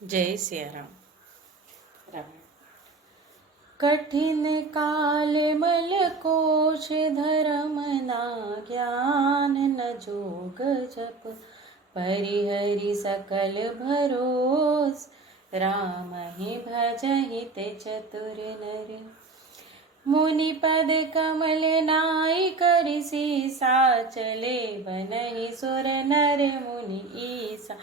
जय सिया राम। राम कठिन काल मल कोश धर्म ना ज्ञान न जोग जप परिहरि सकल भरोस राम ही भजहि ते चतुर नर मुनि पद कमल नाई करि सीसा चले बनहि सुर नर मुनि ईसा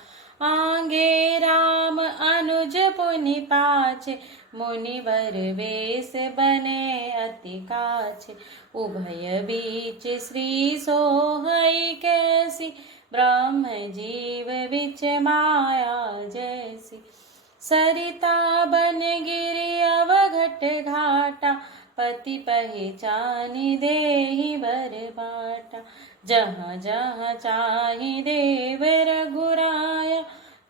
आंगे राम अनुज पुनि पाछे मुनिवर वेश बने अति काछे उभय बीच श्री सोहई कैसी ब्रह्म जीव बिच माया जैसी सरिता बन गिरि अवघट घाटा पति पहचानी देहि बर बाटा जहाँ जहाँ चाहि देव रघुराया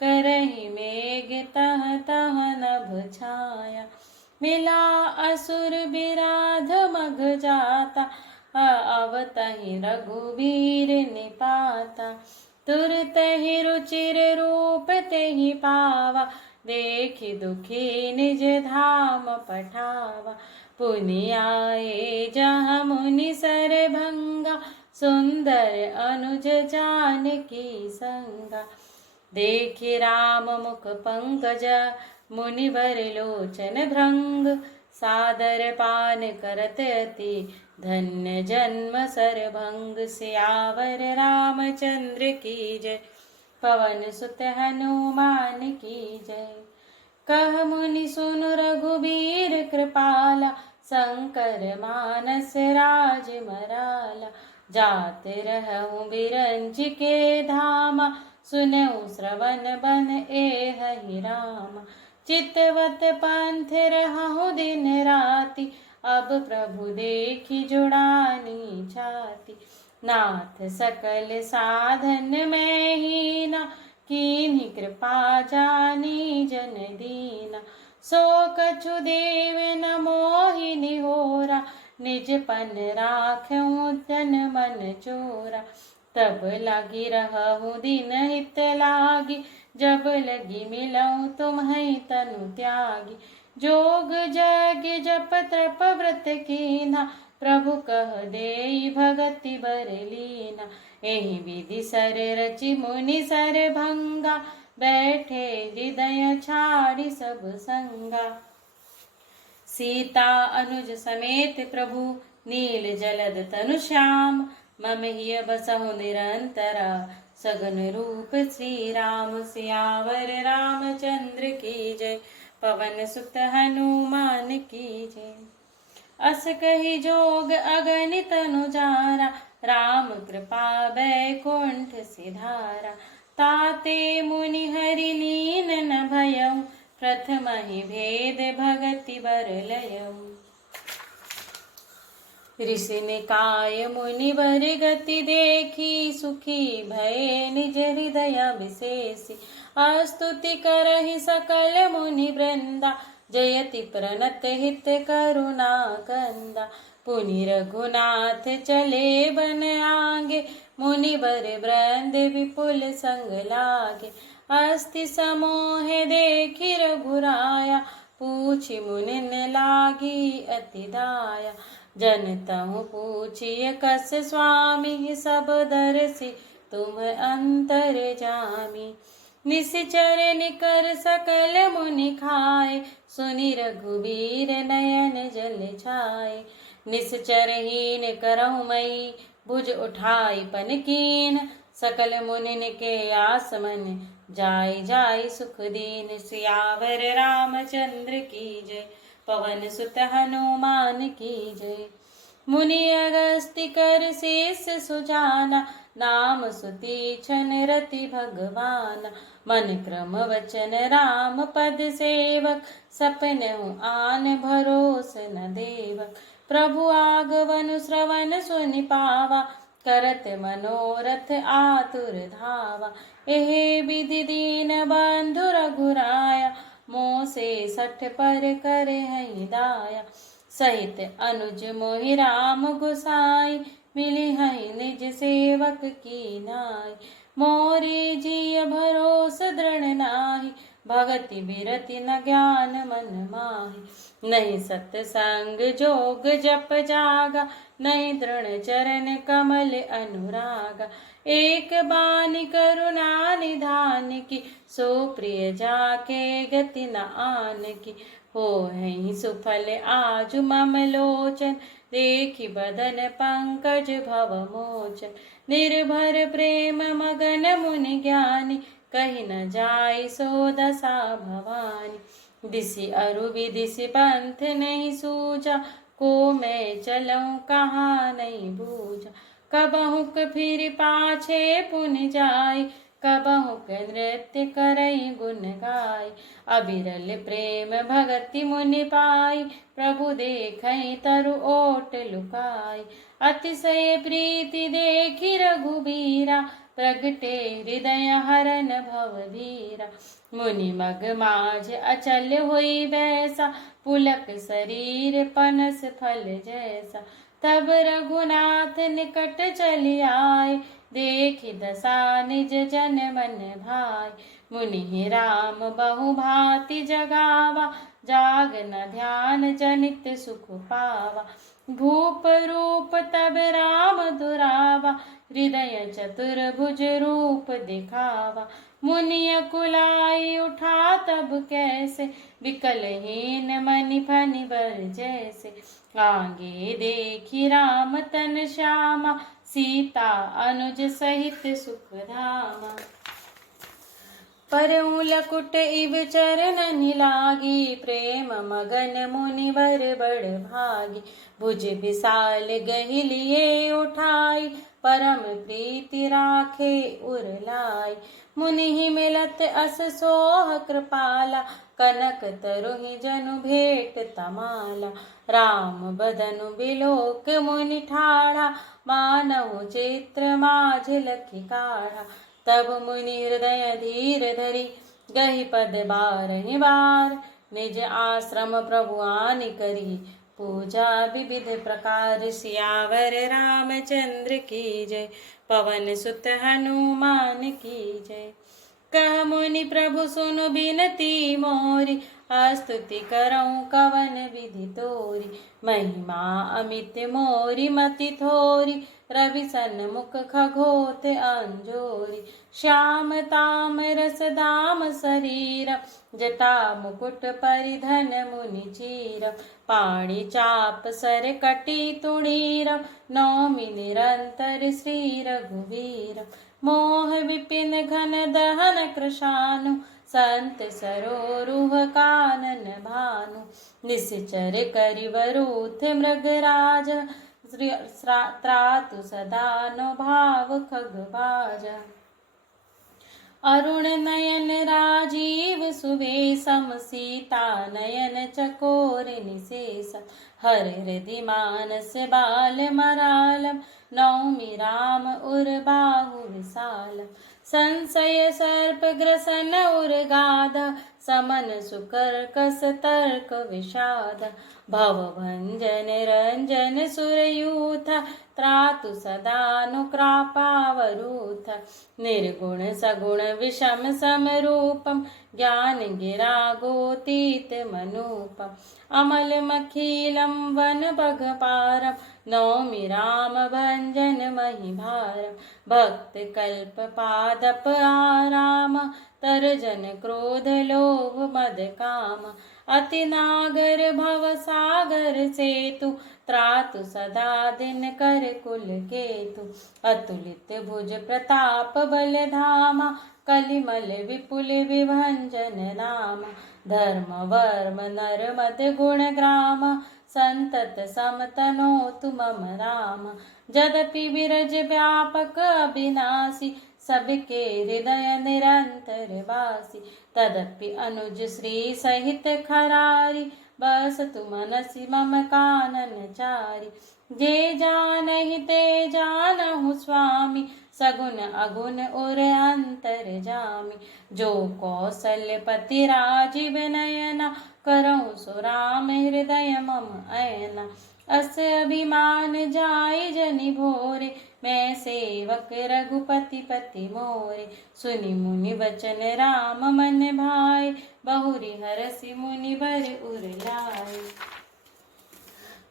करहि मेघ तह तह नभ छाया मिला असुर बिराध मग जाता अवतहि रघुवीर निपाता तुरत ही रुचिर रूप तेहि पावा देखि दुखी निज धाम पठावा पुनि आए जहाँ मुनि सर भंगा सुंदर अनुज जानकी संगा देखि राम मुख पंकज मुनिवर लोचन भृंग सादर पान करत अति धन्य जन्म सरभंग सियावर रामचंद्र की जय पवन सुत हनुमान की जय कह मुनि सुनु रघुबीर कृपाला शंकर मानस राज मराला जात रहूं बिरंज के धामा सुनऊं श्रवण बन एहि रामा चितवत पंथ रहूं दिन राति अब प्रभु देखी जुड़ानी छाती नाथ सकल साधन में हीना कीन्ही कृपा जानी जन दीना सो कछु देव न मोहि निहोरा निज पन राख्यूं तन मन चोरा तब लगी रहूं दिन हित लागी जब लगी मिलऊं तुम्हें तनु त्यागी जोग जग जप तप व्रत कीना प्रभु कह देई भगति बर लीना एहि विधि सर रचि मुनि सर भंगा बैठे हृदय छाड़ी सब संगा सीता अनुज समेत प्रभु नील जलद तनु श्याम मम हिय बसहु निरंतरा सगन रूप श्री राम सियावर रामचंद्र की जय पवन सुत हनुमान की जय अस कही जोग अगणित अनुजारा राम कृपा बैकुंठ सिधारा ताते मुनि हरि लीन न भयउ प्रथम ही भेद भगति बर लयऊ ऋषि निकाय मुनि बर गति देखी सुखी भय निज हृदय विशेषी अस्तुति करहि सकल मुनि वृंदा जयति प्रणत हित करुणा कंदा पुनि रघुनाथ चले बन आगे मुनि बर वृंद विपुल संग लागे अस्ति समोह देखि रघुराया पूछि मुनिन लागी अति दाया जनतहु पूछिय कस स्वामी सब दर्शि तुम अंतर जामी निश्चर निकर सकल मुनि खाए सुनि रघुबीर नयन जल छाए निश्चर हीन करहु मई भुज उठाई पन कीन सकल मुनिन के आसमन जाय जाय सुख दीन सियावर रामचंद्र की जय पवन सुत हनुमान की जय मुनि अगस्ति कर शीस सुजाना नाम सुती छन रति भगवान मन क्रम वचन राम पद सेवक सपनहु आन भरोस न देवक प्रभु आगवन श्रवण सुनि पावा करत मनोरथ आतुर धावा एहे विधि दीन बंधु रघुराया मोह से सठ पर करे हई दाया सहित अनुज मोहि राम गुसाई मिली हई निज सेवक की नाई मोरे जिय भरोस दृढ़ नाही भगति बिरति न ज्ञान मन माहि। नहीं सत्संग जोग जप जागा, नहीं दृढ़ चरण कमल अनुरागा। एक बानी करुणा निधान की, सो प्रिय जाके गति न आन की। हो है सुफल आज मम लोचन, देखि बदन पंकज भव मोचन। निर्भर प्रेम मगन मुनि ज्ञानी, कही न जाय सो दशा भवानी। दिसि अरु विदिसि पंथ नहीं सूझा, को मैं चलऊँ कहाँ नहीं बूझा। कबहुक फिर पाछे पुन जाय, कबहुक नृत्य करई गुण गाय। अबिरल प्रेम भगति मुनि पाई, प्रभु देखई तरु ओट लुकाई। अतिशय प्रीति देखि रघुबीरा, प्रगटे हृदय हरन भवभीरा। मुनि मग माझ अचल होई बैसा, पुलक शरीर पनस फल जैसा। तब रघुनाथ निकट चली आए, देखि दशा निज जन मन भाई। मुनि राम बहु भांति जगावा, जाग न ध्यान जनित सुख पावा। भूप रूप तब राम दुरावा, हृदय चतुर्भुज रूप दिखावा। मुनि कुलाई उठा तब कैसे, विकलहीन मनि फनि बर जैसे। आगे देखी राम तन श्यामा, सीता अनुज सहित सुख धामा। परऊ लकुट इव चरण लागी, प्रेम मगन मुनिवर बड़ भागी। भुज विशाल गहि लिए उठाई, परम प्रीति राखे उर लाई। मुनि मिलत अस सोह कृपाला, कनक तरुहि जनु भेट तमाला। राम बदनु बिलोक मुनि ठाड़ा, मानहु चित्र माझ लखि काढ़ा। तब मुनि हृदय धीर धरि, गहि पद बारहि बार। निज आश्रम प्रभु आनि करी, पूजा विविध प्रकार। सियावर रामचंद्र की जय, पवन सुत हनुमान की जय। कह मुनि प्रभु सुनु बिनती मोरी, स्तुति करऊँ कवन विधि तोरी। महिमा अमित मोरी मति थोरी, रवि सन्मुख खगोत अंजोरी। श्याम ताम रस दाम शरीर, जटा मुकुट परिधन मुनि चीर। पाणि चाप सर कटी तुणीर, नौमि निरंतर श्री रघुवीर। मोह विपिन घन दहन कृशानु, संत सरोरुह कानन भानु। निश्चर करिवरूथ मृगराज, त्रातु सदा नो भाव खगबाज। अरुण नयन राजीव सुवेशम, सीता नयन चकोर निशेषम। हर हृदि मानस बाल मरालम, नौमि राम उर बाहु विशालम। संशय सर्प ग्रसन उर गाध, समन सुकर्कस तर्क विषाद। भव भंजन रंजन सुरयूथ, त्रातु सदा नु कृपावरूथ। निर्गुण सगुण विषम समरूपम, ज्ञान गिरा गोतीत मनूपम। अमल मखीलम वन बघपारम, नौमि राम भंजन महिभारम। भक्त कल्प पादप आराम, तरजन क्रोध लोभ मद काम। अति नागर भव सागर सेतु, त्रातु सदा दिन कर कुल केतु। अतुलित भुज प्रताप बल धामा, कलिमल विपुल विभंजन नामा। धर्म वर्म नर मद गुण ग्राम, संतत समतनोतु मम राम। यद्यपि विरज व्यापक अविनाशी, सबके हृदय निरंतर वासी। तदपि अनुज श्री सहित खरारी, बसतु मनसि मम कानन चारी। जे जानहि ते जानहु स्वामी, सगुन अगुन उर अंतर जामी। जो कौशल्यपति राजीव नयना, करऊँ सो राम हृदय मम अयना। अस अभिमान जाय जनि भोरे, मैं सेवक रघुपति पति मोरे। सुनि मुनि वचन राम मन भाए, बहुरी हरसि मुनि बर उर लाए।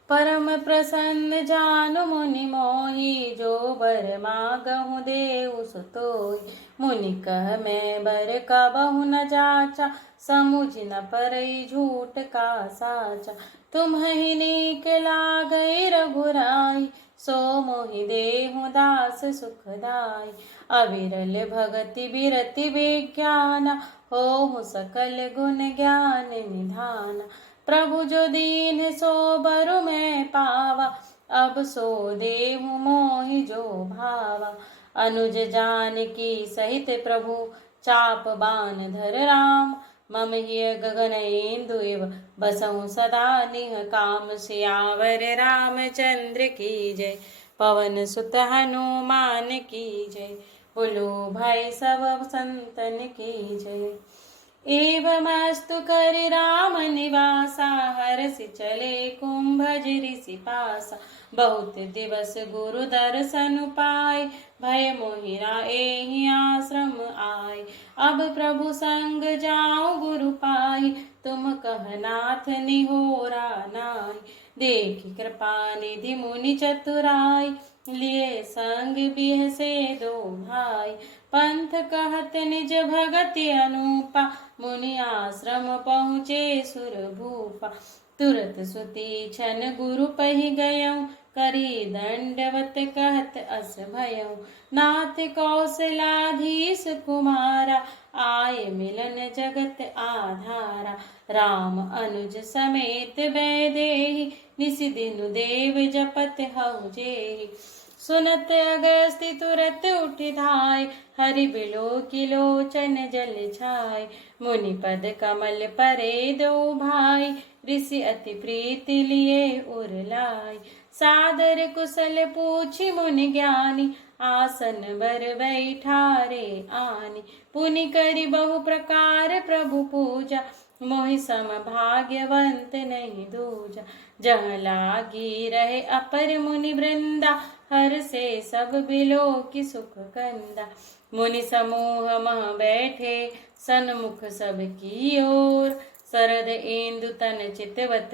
परम प्रसन्न जानु मुनि मोहि, जो बर मागहु देउ सो तोहि। मुनि कह मैं बर कबहु न जाचा, समुझ न परई झूठ का साचा। तुम्हि नीक लागई रघुराई, सो मोहि देहु दास सुखदाई। अविरल भगति बिरति विज्ञान, होहु सकल गुण ज्ञान निधान। प्रभु जो दीन सो बरु मैं पावा, अब सो देहु मोहि जो भावा। अनुज जानकी सहित प्रभु, चाप बान धर राम। मम हिय गगनइंदु इव, बसहु सदा निह काम। सियावर रामचंद्र की जय, पवन सुत हनुमान की जय। बोलो भाई सब संतन की जय। एवमस्तु करि राम निवासा, हरसि चले कुंभज ऋषि पासा। बहुत दिवस गुरु दर्शन पाए, भय मोहिरा एहि आश्रम आए। अब प्रभु संग जाऊं गुरु पाई, तुम कह नाथ निहोरा नाई। देखि कृपा निधि मुनि चतुराई, लिए संग बिहसे दो भाई। पंथ कहत निज भगति अनूपा, मुनि आश्रम पहुँचे सुर भूपा। तुरत सुती छन गुरु पहि गयऊँ, करी दंडवत कहत अस भयऊँ। नाथ कौशलाधीश कुमारा, आए मिलन जगत आधारा। राम अनुज समेत वैदेही, निसि दिनु देव जपत हऊ जेहि। सुनत अगस्त्य तुरत उठि धाय, हरि बिलो की लोचन जल छाय। मुनि पद कमल परे दो भाई, ऋषि अति प्रीति लिए उर लाय। सादर कुशल पूछि मुनि ज्ञानी, आसन बर बैठारे आनी। पुनि करि बहु प्रकार प्रभु पूजा, मोहि सम भाग्यवंत नहीं दूजा। जहाँ लागी रहे अपर मुनि वृंदा, हर से सब बिलो की सुख कंदा। मुनि समूह मह बैठे, सन्मुख सब की ओर। शरद इंदु तन चितवत,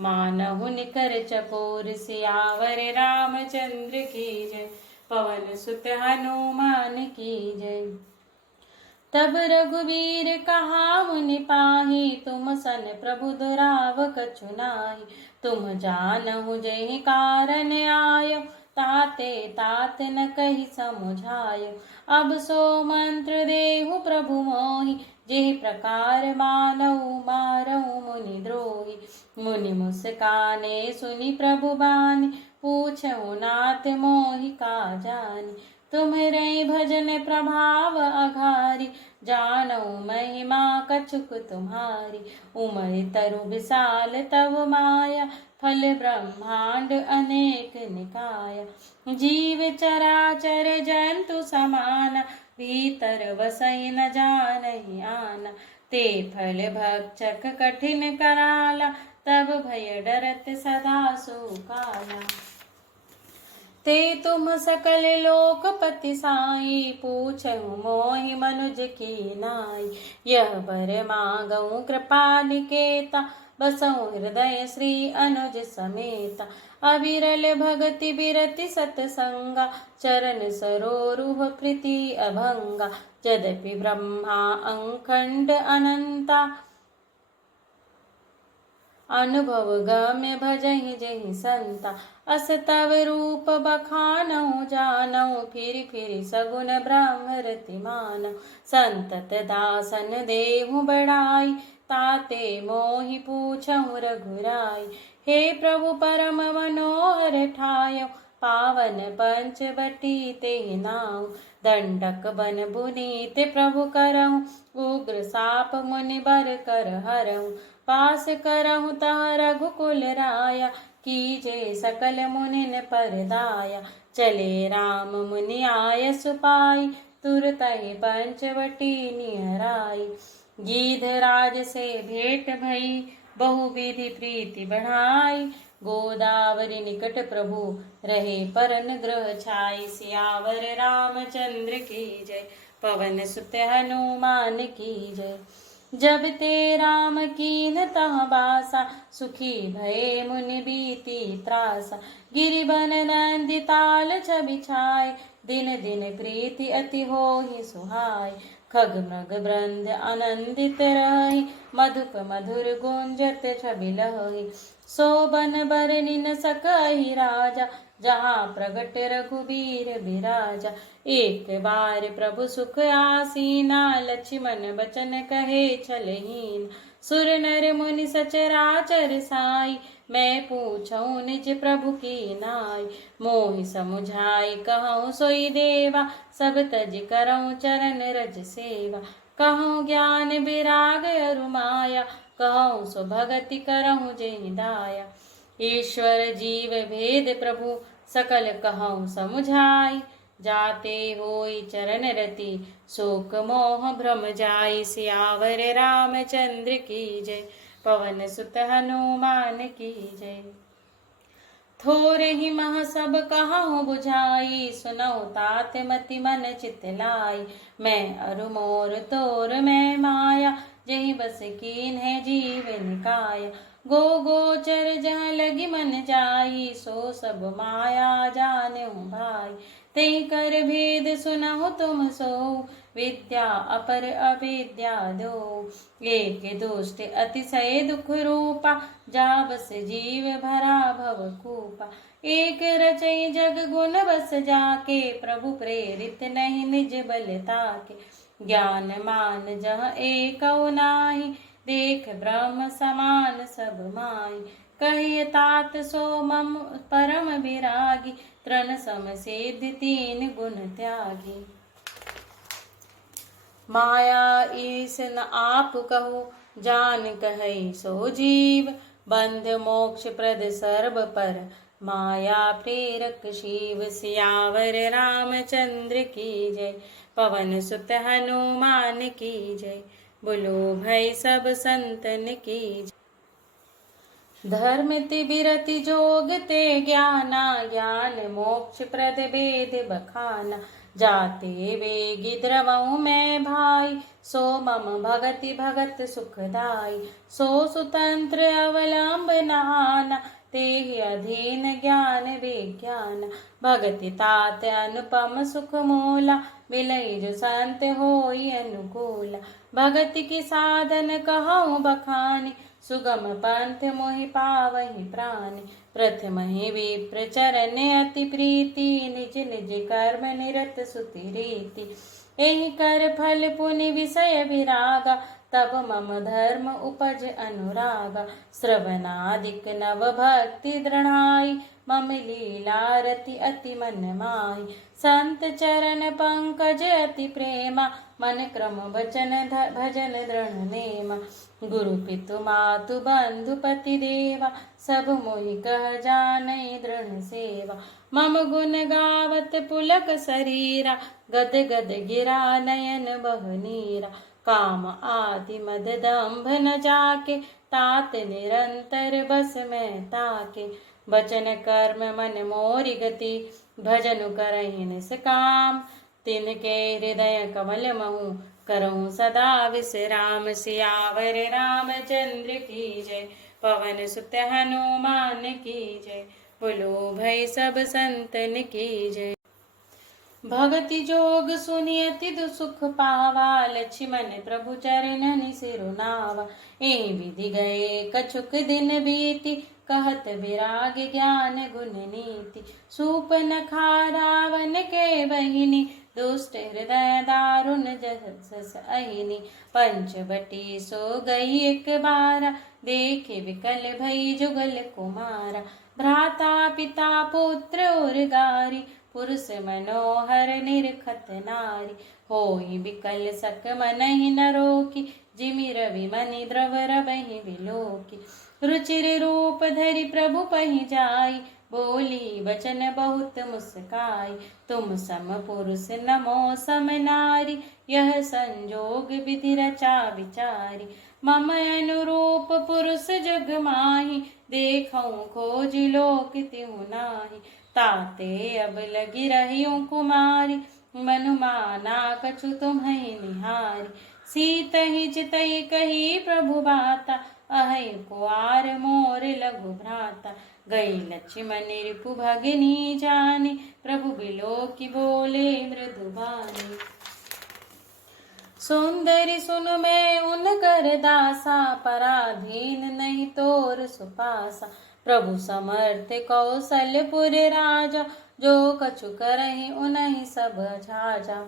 मानहु निकर चकोर। सियावर रामचंद्र की जय, पवन सुत हनुमान की जय। तब रघुवीर कहा मुनि पाहि, तुम सन प्रभु दुराव कछु नाहि। तुम जानहु जेहि कारण आयो, ताते तात न कहि समुझायो। अब सो मंत्र देहु प्रभु मोहि, जेहि प्रकार मानऊ मारऊ मुनि द्रोही। मुनि मुस्काने सुनि प्रभु बानी, पूछहु नाथ मोहि का जानी। तुम्हरे भजन प्रभाव अघारी, जानऊ महिमा कछुक तुम्हारी। उमर तरु विशाल तव माया, फल ब्रह्मांड अनेक निकाया। जीव चराचर जंतु समाना, भीतर बसई न जानहि आना। ते फल भक्षक कठिन कराला, तब भय डरत सदा सुकाला। ते तुम सकल लोकपति साई, पूछहु मोहि मनुज की नाई। यह बर मांगऊँ कृपा निकेता, बसऊँ हृदय श्री अनुज समेता। अविरल भगति बिरति सतसंगा, चरण सरोरुह प्रीति अभंगा। यद्यपि ब्रह्मा अंखंड अनंता, अनुभव गम्य भजहि जेहि संता। अस तव रूप बखानऊ जानऊ, फिर सगुन ब्रह्म रति मानऊ। संतत दासन देहु बढ़ाई, ताते मोहि पूछहु रघुराई। हे प्रभु परम मनोहर ठायऊ, पावन पंचवटी तेहि नाऊ। दंडक बन बुनीत प्रभु करहु, उग्र साप मुनि बर कर हरहु। पास करहु तह रघुकुल राया, कीजे सकल मुनिन पर दाया। चले राम मुनि आय सुपाई, तुरतहि पंचवटी निहराई। गीधराज से भेंट भई, बहु विधि प्रीति बढ़ाई। गोदावरी निकट प्रभु रहे परन ग्रह छाई। सियावर रामचंद्र की जय, पवन सुत हनुमान की जय। जब ते राम कीन तह बासा, सुखी भये मुनि बीती त्रासा। गिरिबन नंदी ताल छवि छाय, दिन दिन प्रीति अति होहि सुहाय। खग मृग वृंद आनंदित रहि, मधुप मधुर गुंजत छवि लहहि। सोबन बरनि न सकहि राजा, जहाँ प्रगट रघुबीर बिराजा। एक बार प्रभु सुख आसीना, लक्ष्मण बचन कहे छलहीन। सुर नर मुनि सचराचर साई, मैं पूछऊँ निज प्रभु की नाई। मोहि समुझाई कहूँ सोई देवा, सब तज करऊँ चरण रज सेवा। कहूँ ज्ञान विराग अरु माया, कहूँ सो भगति करऊँ जेहि दाया। ईश्वर जीव भेद प्रभु, सकल कहूँ समुझाई। जाते होई चरण रति, शोक मोह भ्रम जाई। सियावर रामचंद्र की जय, पवन सुत हनुमान की जय। थोरे ही मह सब कहूँ बुझाई, सुनऊ तात मति मन चित लाई। मैं अरु मोर तोर मैं माया, जहि बस कीन है जीव निकाया। गो गोचर जहाँ लगी मन जाई, सो सब माया जानेऊ भाई। तेहि कर भेद सुनहु तुम सो, विद्या अपर अविद्या दो। एक दुष्ट अतिशय दुख रूपा, जा बस जीव भरा भव कूपा। एक रचई जग गुण बस जाके, प्रभु प्रेरित नहीं निज बल ताके। ज्ञान मान जहाँ एकौ नाही, देख ब्रह्म समान सब माई। कहिय तात सो मम परम विरागी, तृण सम सिद्धि तीन गुण त्यागी। माया ईस न आप कहु, जान कहै सो जीव। बंध मोक्ष प्रद सर्ब पर, माया प्रेरक शिव। सियावर रामचंद्र की जय, पवन सुत हनुमान की जय। बोलो भाई सब संतन की जय। धर्म तिबिरति जोग ते ज्ञाना, ज्ञान मोक्ष प्रद वेद बखाना। जाते वेगी द्रवहु मैं भाई, सो मम भगति भगत सुखदाई। सो सुतंत्र अवलंब नहाना, तेहि अधीन ज्ञान विज्ञान। भगति तात अनुपम सुख मोला, बिलई जो संत होई अनुकूला। भगति की साधन कहूँ बखानी, सुगम पंथ मोहि पावहि प्राणी। प्रथम ही विप्र चरण अति प्रीति, निज निज कर्म निरत सुति रीति। एहि कर फल पुनि विषय विरागा, तब मम धर्म उपज अनुरागा। श्रवणादिक नव भक्ति दृढ़ाई, मम लीला रति अति मन माही। संत चरण पंकज अति प्रेमा, मन क्रम वचन भजन दृढ़ नेमा। गुरु पितु मातु बंधु पति देवा, सब मोहि कह जानै दृढ़ सेवा। मम गुण गावत पुलक शरीरा, गद गद गिरा नयन बह नीरा। काम आदि मद दंभ न जाके, तात निरंतर बस मैं ताके। वचन कर्म मन मोरि गति, भजनु करहि निष्काम। तिनके हृदय कमल महु, करऊँ सदा विश्राम। सियावर रामचंद्र की जय, पवन सुत हनुमान की जय। बोलो भई सब संतन की जय। भगति जोग सुनि अति सुख पावा, लक्ष्मण प्रभु चरणनि सिरुनावा। एहि विधि गए कछुक दिन बीती, कहत विराग ज्ञान गुण नीति। सूपनखा रावण के बहिनी, दुष्ट हृदय दारुण जस अहिनी। पंचवटी सो गई एक बारा, देखे विकल भई जुगल कुमारा। भ्राता पिता पुत्र और गारी, पुरुष मनोहर निरखत नारी। होई विकल सक मनहि न रोकी, जिमि रवि मनि द्रवर बहि विलोकी। रुचिर रूप धरि प्रभु पहि जाई, बोली बचन बहुत मुस्काई। तुम सम पुरुष नमो सम नारी, यह संजोग विधि रचा विचारी। मम अनुरूप पुरुष जग माही, देखऊं खोज लोक तिहु नाही। ताते अब लगी रहियो कुमारी, मनु माना कछु तुम्हें निहारी। सीतहि चितहि कही प्रभु बाता, अहै कुआर मोर लघु भ्राता। गई लक्ष्मण रिपु भगिनी जानी, प्रभु बिलोकी बोले मृदु बानी। सुंदरी सुन मैं उन कर दासा, पराधीन नहीं तोर सुपासा। प्रभु समर्थ कौशलपुर राजा, जो कछु करहि उनहि सब झाजा।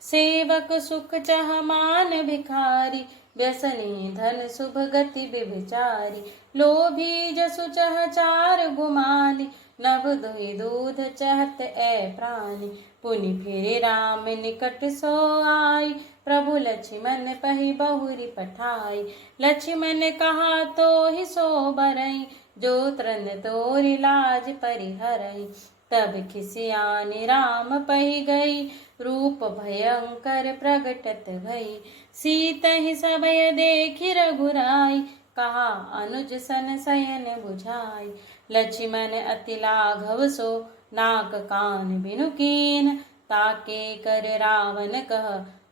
सेवक सुख चह मान भिखारी, व्यसनी धन शुभ गति विभिचारी। लोभी जसु चह चार गुमाली, नभ दुहि दूध चहत ए प्राणी। पुनि फिर राम निकट सो आई, प्रभु लक्ष्मण पहि बहुरी पठाई। लक्ष्मण कहा तो ही सो बरई, जो त्रन तोरि लाज परिहरई। तब खिसियानी राम पहि गई, रूप भयंकर प्रगटत भई। सीतहि सबय देखि रघुराई, कहा अनुज सन शयन बुझाई। लक्ष्मण अति लाघव सो, नाक कान बिनु कीन। ताके कर रावण कह,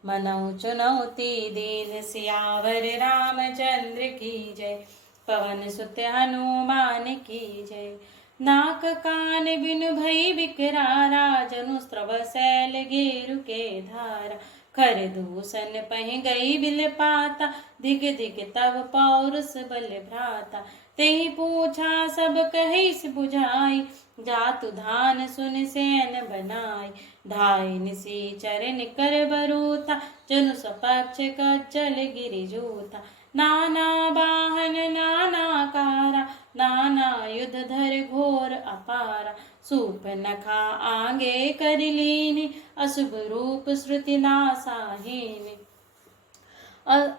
मनऊ चुनौती दीन। सियावर रामचंद्र की जय, पवन सुत हनुमान की जय। नाक कान बिनु भई विकरारा, जनु स्रव सैल गेरु के धारा। खर दूषण पहि गई बिल पाता, धिग धिग तब पौरुष बल भ्राता। तेहि पूछा सब कहिस बुझाई, जातु धान सुन सैन बनाई। धाय निसीचर निकर बरूथा, जनु सपक्ष कज्जल गिरि जूथा। नाना वाहन नाना कारा, नाना युध धर घोर अपारा। सूप नखा आगे कर लीनी, अशुभ रूप श्रुति नासाहीन।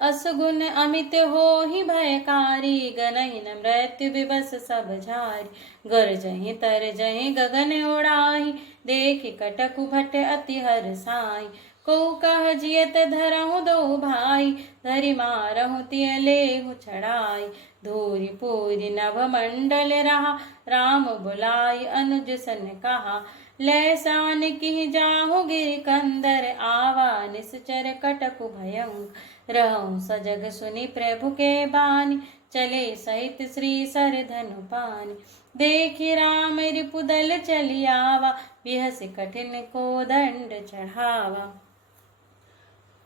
असगुन अमित हो ही भयकारी, गनहि न मृत्यु विवश सब झारी। गरजहि तरजहि गगन उड़ाही, देखि कटकु भट अति हरसाई। को कह जियत धरहु दो भाई, धरि मारहु तिय लेहु छड़ाई। धूरि पूरि नभ मंडल रहा, राम बुलाई अनुज सन कहा। लय सान की जाहु गिरि कंदर, आवा निश्चर कटकु भयंकर। रहु सजग सुनि प्रभु के बानी, चले सहित श्री सर धनु पानी। देखि राम रिपुदल चली आवा, बिहसि कठिन को दंड चढ़ावा।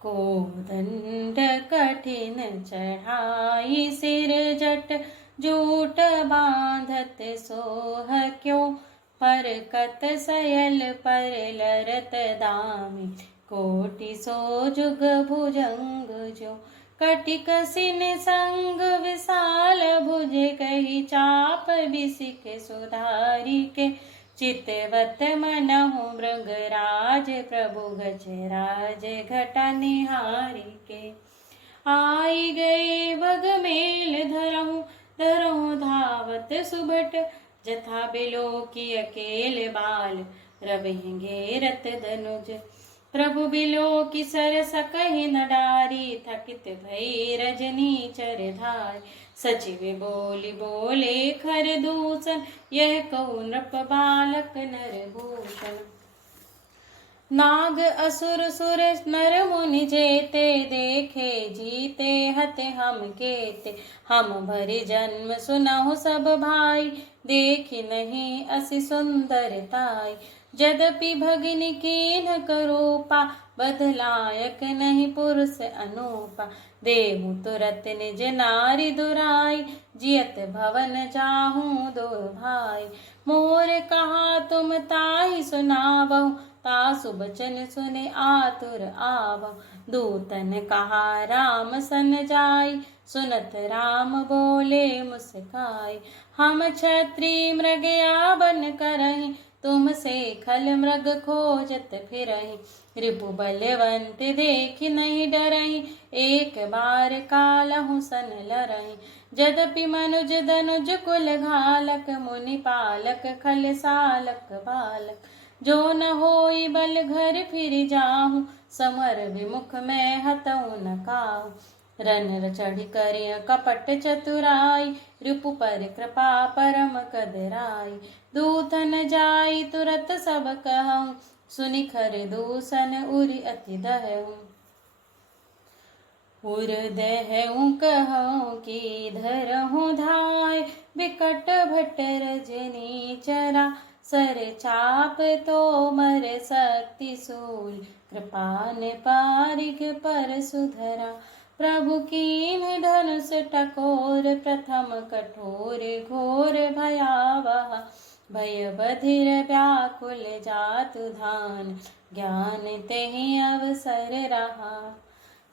को दंड कठिन चढ़ाई, सिर जट जूट बांधत सोह क्यों। पर कत सयल पर लरत दामी, कोटि सो जुग भुजंग जो। कटिक सिन संग विशाल भुज, कही चाप बिसिक सुधारी के। चितवत मनहु मृगराज, प्रभु गजराज घटा निहारी के। आई गए बग मेल धरहु, धरहु धावत सुभट। जथा बिलोकी अकेल बाल, रवहि घेरत धनुज। प्रभु बिलोकी सर सकहि न डारी, थकित भई रजनी चर धारी। सचिव बोली बोले खर दूषण, यह कहु नृप बालक नर भूषण। नाग असुर सुर नर मुनि जेते, देखे जीते हते हम केते। हम भरि जन्म सुनहु सब भाई, देखि नहीं अति सुंदरताई। यद्यपि भगिनी कीन्ह करूपा, बदलायक नहीं पुरुष अनूपा। देहु तुरत निज नारी दुराई, जियत भवन जाहूं दो भाई। मोर कहा तुम ताहि सुनावहु, तासु बचन सुने आतुर आवहु। दूतन कहा राम सन जाई, सुनत राम बोले मुस्काई। हम क्षत्रिय मृग यावन करहि, तुम से खल मृग खोजत फिरहि। रिपु बलवंत देखि नहीं डरहि, एक बार कालहु सन लरहि। यद्यपि मनुज धनुज कुल घालक, मुनि पालक खल सालक बालक। जो न होई बल घर फिर जाहूं, समर विमुख मैं हतऊ न काहू। रन चढ़ कर कपट चतुराई, रिपु पर कृपा परम कदराई। दूतन जाई तुरत सब कहूँ, सुनि खर दूसन उरि अति दहऊँ। उर दहऊँ कहूँ कि धरहूँ धाय, बिकट भट्ट रजनी चरा। सर चाप तो मर शक्ति सूल, कृपान पारिग पर सुधरा। प्रभु कीन्ह धनुष टकोर, प्रथम कठोर घोर भयावह। भय बधिर व्याकुल जातु धान, ज्ञान तेहि अवसर रहा।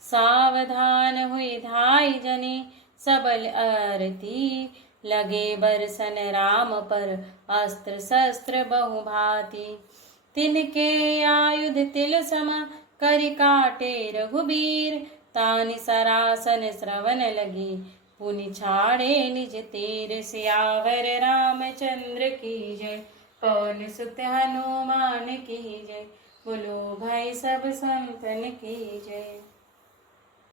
सावधान हुई धाई जनी सबल आरती, लगे बरसन राम पर अस्त्र शस्त्र बहुभांति। तिनके आयुध तिल सम करि काटे रघुबीर, तानि सरासन श्रवण लगी पुनि छाड़े निज तीर। सियावर रामचंद्र की जय, पवन सुत हनुमान की जय, बोलो भाई सब संतन की जय।